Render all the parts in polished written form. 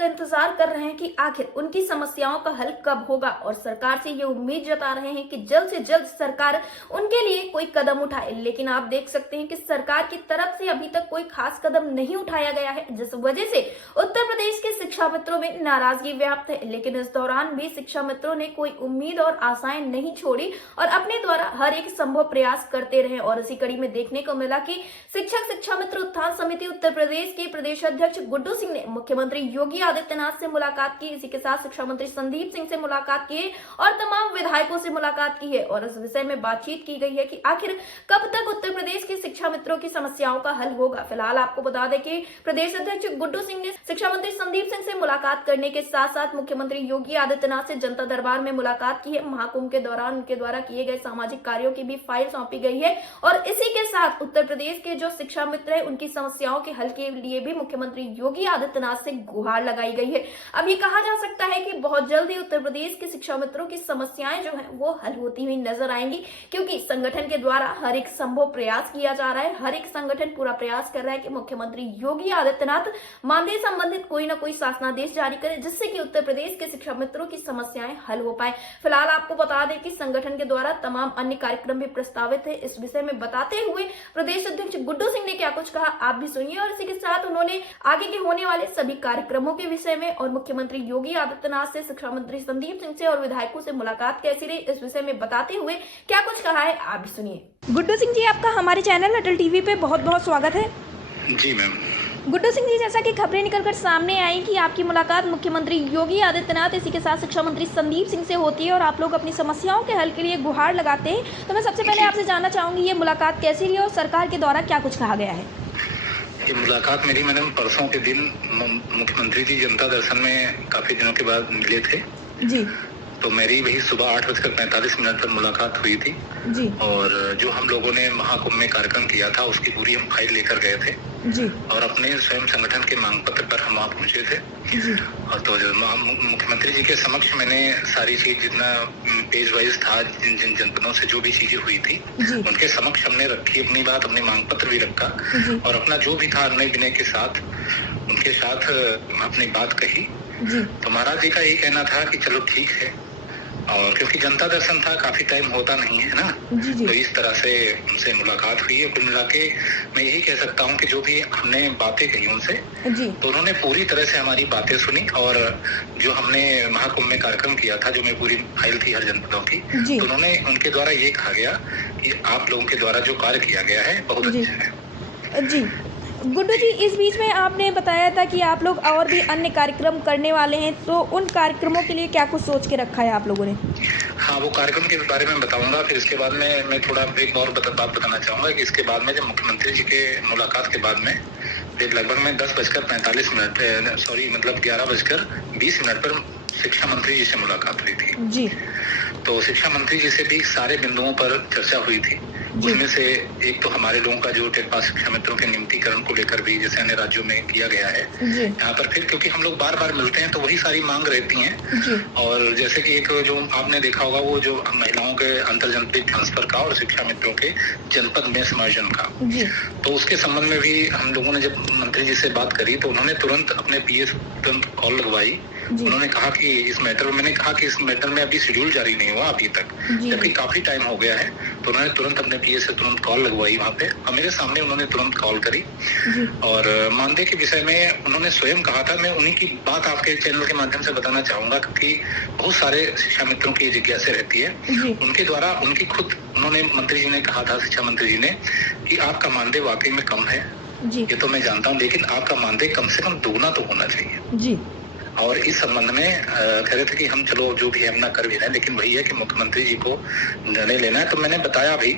वक्त इंतजार कर रहे हैं कि आखिर उनकी समस्याओं का हल कब होगा और सरकार से ये उम्मीद जता रहे हैं कि जल्द से जल्द सरकार उनके लिए कोई कदम उठाए। लेकिन आप देख सकते हैं कि सरकार की तरफ से अभी तक कोई खास कदम नहीं उठाया गया है, जिस वजह से उत्तर प्रदेश के शिक्षा मित्रों में नाराजगी व्याप्त है। लेकिन इस दौरान भी शिक्षा मित्रों ने कोई उम्मीद और आशाएं नहीं छोड़ी और अपने द्वारा हर एक संभव प्रयास करते रहे। और इसी कड़ी में देखने को मिला कि शिक्षा मित्र उत्थान समिति उत्तर प्रदेश के प्रदेश अध्यक्ष गुड्डू सिंह ने मुख्यमंत्री योगी आदित्यनाथ से मुलाकात की। इसी के साथ शिक्षा मंत्री संदीप सिंह से मुलाकात की और तमाम विधायकों से मुलाकात की है और इस विषय में बातचीत की गई है कि आखिर कब तक उत्तर प्रदेश के शिक्षा मित्रों की समस्याओं का हल होगा। फिलहाल आपको बता दें कि प्रदेश अध्यक्ष गुड्डू सिंह ने शिक्षा मंत्री संदीप सिंह से मुलाकात करने के साथ साथ मुख्यमंत्री योगी आदित्यनाथ से जनता दरबार में मुलाकात की है। महाकुंभ के दौरान उनके द्वारा किए गए सामाजिक कार्यों की भी फाइल सौंपी गई है और इसी के साथ उत्तर प्रदेश के जो शिक्षा मित्र है उनकी समस्याओं के हल के लिए भी मुख्यमंत्री योगी आदित्यनाथ से गुहार लगाई गई है। अब ये कहा जा सकता है कि बहुत जल्द ही उत्तर प्रदेश के शिक्षा मित्रों की समस्याएं जो है वो हल होती हुई नजर आएंगी, क्योंकि संगठन के द्वारा हर एक संभव प्रयास किया जा रहा है। हर एक संगठन पूरा प्रयास कर रहा है कि मुख्यमंत्री योगी आदित्यनाथ मानदेय संबंधित कोई ना कोई शासनादेश जारी करे, जिससे कि उत्तर प्रदेश के शिक्षा मित्रों की समस्याएं हल हो पाए। फिलहाल आपको बता दें कि संगठन के द्वारा तमाम अन्य कार्यक्रम भी प्रस्तावित है। इस विषय में बताते हुए प्रदेश अध्यक्ष गुड्डू सिंह ने क्या कुछ कहा आप भी सुनिए और इसी के साथ उन्होंने आगे के होने वाले सभी कार्यक्रमों के विषय में और मुख्यमंत्री योगी आदित्यनाथ से, शिक्षा मंत्री संदीप सिंह से और विधायकों से मुलाकात कैसी रही इस विषय में बताते हुए क्या कुछ कहा है आप भी सुनिए। गुड्डू सिंह जी, आपका हमारे चैनल अटल टीवी पे बहुत बहुत स्वागत है। जी मैम। गुड्डू सिंह जी, जैसा कि खबरें निकलकर सामने आई कि आपकी मुलाकात मुख्यमंत्री योगी आदित्यनाथ इसी के साथ शिक्षा मंत्री संदीप सिंह से होती है और आप लोग अपनी समस्याओं के हल के लिए गुहार लगाते हैं, तो मैं सबसे पहले आपसे जानना चाहूंगी ये मुलाकात कैसी रही और सरकार के द्वारा क्या कुछ कहा गया है। ये मुलाकात मेरी मैडम परसों के दिन मुख्यमंत्री जी जनता दर्शन में काफी दिनों के बाद मिले थे जी। तो मेरी वही सुबह 8:45 पर मुलाकात हुई थी जी। और जो हम लोगों ने महाकुंभ में कार्यक्रम किया था उसकी पूरी हम फाइल लेकर गए थे जी। और अपने स्वयं संगठन के मांग पत्र पर हम वहाँ पहुंचे थे जी। और तो मुख्यमंत्री जी के समक्ष मैंने सारी चीज जितना पेज वाइज था, जिन जनपदों से जो भी चीजें हुई थी उनके समक्ष हमने रखी अपनी बात, अपने मांग पत्र भी रखा और अपना जो भी था अन्य विनय के साथ उनके साथ अपनी बात कही। तो महाराज जी का यही कहना था कि चलो ठीक है, और क्योंकि जनता दर्शन था काफी टाइम होता नहीं है ना, तो इस तरह से उनसे मुलाकात हुई है। कुल मिला के मैं यही कह सकता हूँ कि जो भी हमने बातें कही उनसे तो उन्होंने पूरी तरह से हमारी बातें सुनी और जो हमने महाकुंभ में कार्यक्रम किया था, जो मेरी पूरी फाइल थी हर जनपदों की, तो उन्होंने उनके द्वारा ये कहा गया कि आप लोगों के द्वारा जो कार्य किया गया है बहुत अच्छा है। जी गुड्डू जी, इस बीच में आपने बताया था कि आप लोग और भी अन्य कार्यक्रम करने वाले हैं, तो उन कार्यक्रमों के लिए क्या कुछ सोच के रखा है आप लोगों ने? हाँ, वो कार्यक्रम के बारे में बताऊंगा। फिर इसके बाद में मैं थोड़ा एक और बात बताना चाहूंगा कि इसके बाद में जब मुख्यमंत्री जी के मुलाकात के बाद में फिर लगभग में 11:20 पर शिक्षा मंत्री जी से मुलाकात हुई थी जी। तो शिक्षा मंत्री जी से भी सारे बिंदुओं पर चर्चा हुई थी। उसमें से एक तो हमारे लोगों का जो टेट पास शिक्षा मित्रों के नियमितीकरण को लेकर भी जैसे अन्य राज्यों में किया गया है, यहाँ पर फिर क्योंकि हम लोग बार बार मिलते हैं तो वही सारी मांग रहती हैं। और जैसे कि एक जो आपने देखा होगा वो जो महिलाओं के अंतर जनपद ट्रांसफर का और शिक्षा मित्रों के जनपद में समायोजन का, तो उसके संबंध में भी हम लोगों ने जब मंत्री जी से बात करी तो उन्होंने तुरंत अपने पीएस तुरंत कॉल लगवाई। उन्होंने कहा कि इस मैटर में, मैंने कहा कि इस मैटर में अभी शेड्यूल जारी नहीं हुआ अभी तक, जबकि काफी टाइम हो गया है, तो उन्होंने तुरंत अपने पीएस से तुरंत कॉल लगवाई वहाँ पे और मेरे सामने उन्होंने तुरंत कॉल करी और मानदेय के विषय में उन्होंने स्वयं कहा था। मैं उन्हीं की बात आपके चैनल के माध्यम से बताना चाहूंगा क्योंकि बहुत सारे शिक्षा मित्रों की जिज्ञासा रहती है। उनके द्वारा उन्होंने मंत्री जी ने कहा था, शिक्षा मंत्री जी ने, कि आपका मानदेय वाकई में कम है ये तो मैं जानता हूँ, लेकिन आपका मानदेय कम से कम दोगुना तो होना चाहिए। और इस संबंध में कह रहे थे कि हम चलो जो भी है अपना कर भी रहे हैं, लेकिन वही है कि मुख्यमंत्री जी को निर्णय लेना है। तो मैंने बताया भी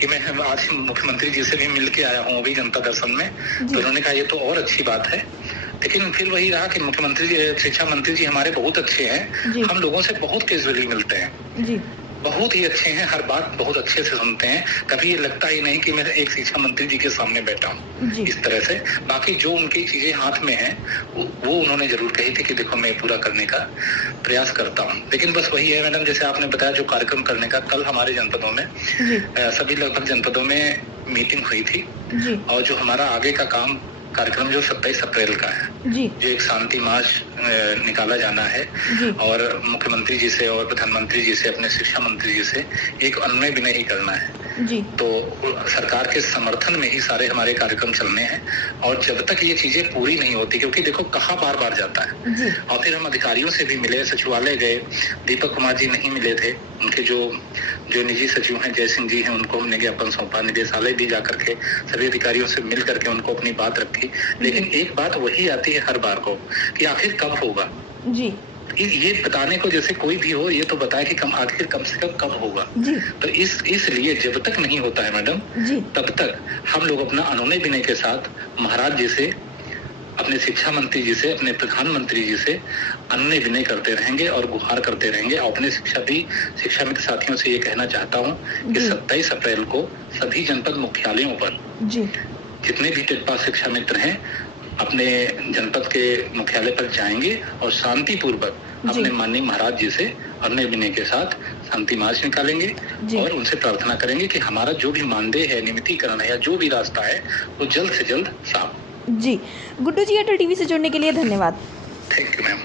कि मैं आज मुख्यमंत्री जी से भी मिल के आया हूँ अभी जनता दर्शन में, तो उन्होंने कहा ये तो और अच्छी बात है। लेकिन फिर वही रहा कि मुख्यमंत्री जी, शिक्षा मंत्री जी हमारे बहुत अच्छे हैं, हम लोगों से बहुत कैजुअली मिलते हैं, बहुत ही अच्छे हैं, हर बात बहुत अच्छे से सुनते हैं, कभी ये लगता ही नहीं कि मैं एक शिक्षा मंत्री जी के सामने बैठा हूँ इस तरह से। बाकी जो उनकी चीजें हाथ में हैं वो उन्होंने जरूर कही थी कि देखो मैं पूरा करने का प्रयास करता हूँ। लेकिन बस वही है मैडम, जैसे आपने बताया जो कार्यक्रम करने का, कल हमारे जनपदों में सभी लगभग जनपदों में मीटिंग हुई थी और जो हमारा आगे का कार्यक्रम जो 27 अप्रैल का है जी। जो एक शांति मार्च निकाला जाना है जी। और मुख्यमंत्री जी से और प्रधानमंत्री जी से, अपने शिक्षा मंत्री जी से एक अनुनय विनय ही करना है। जी। तो सरकार के समर्थन में ही सारे हमारे कार्यक्रम चलने हैं और जब तक ये चीजें पूरी नहीं होती, क्योंकि देखो कहा बार बार जाता है। जी। और फिर हम अधिकारियों से भी मिले, सचिवालय गए, दीपक कुमार जी नहीं मिले थे, उनके जो निजी सचिव हैं जय सिंह जी हैं, उनको हमने ज्ञापन सौंपा, निदेशालय भी जाकर के सभी अधिकारियों से मिल करके उनको अपनी बात रखी। लेकिन एक बात वही आती है हर बार को कि आखिर कब होगा। जी। ये बताने को जैसे कोई भी हो, ये तो बताए कि आखिर कम से कब होगा। जी। तो इसलिए जब तक नहीं होता है मैडम, जी। तब तक हम लोग अपना अनुनय विनय के साथ महाराज जी से, अपने शिक्षा मंत्री जी से, अपने प्रधानमंत्री जी से अनुनय विनय करते रहेंगे और गुहार करते रहेंगे। और अपने शिक्षा मित्र साथियों से ये कहना चाहता हूँ कि 27 अप्रैल को सभी जनपद मुख्यालयों पर जी। जितने भी टेट पास शिक्षा मित्र हैं अपने जनपद के मुख्यालय पर जाएंगे और शांति पूर्वक अपने माननीय महाराज जी से अनुनय विनय के साथ शांति मार्च निकालेंगे और उनसे प्रार्थना करेंगे कि हमारा जो भी मानदेय है, नियमितीकरण है या जो भी रास्ता है वो जल्द से जल्द साफ। जी। गुड्डू जी, एयरटेल टीवी से जुड़ने के लिए धन्यवाद। Thank you ma'am.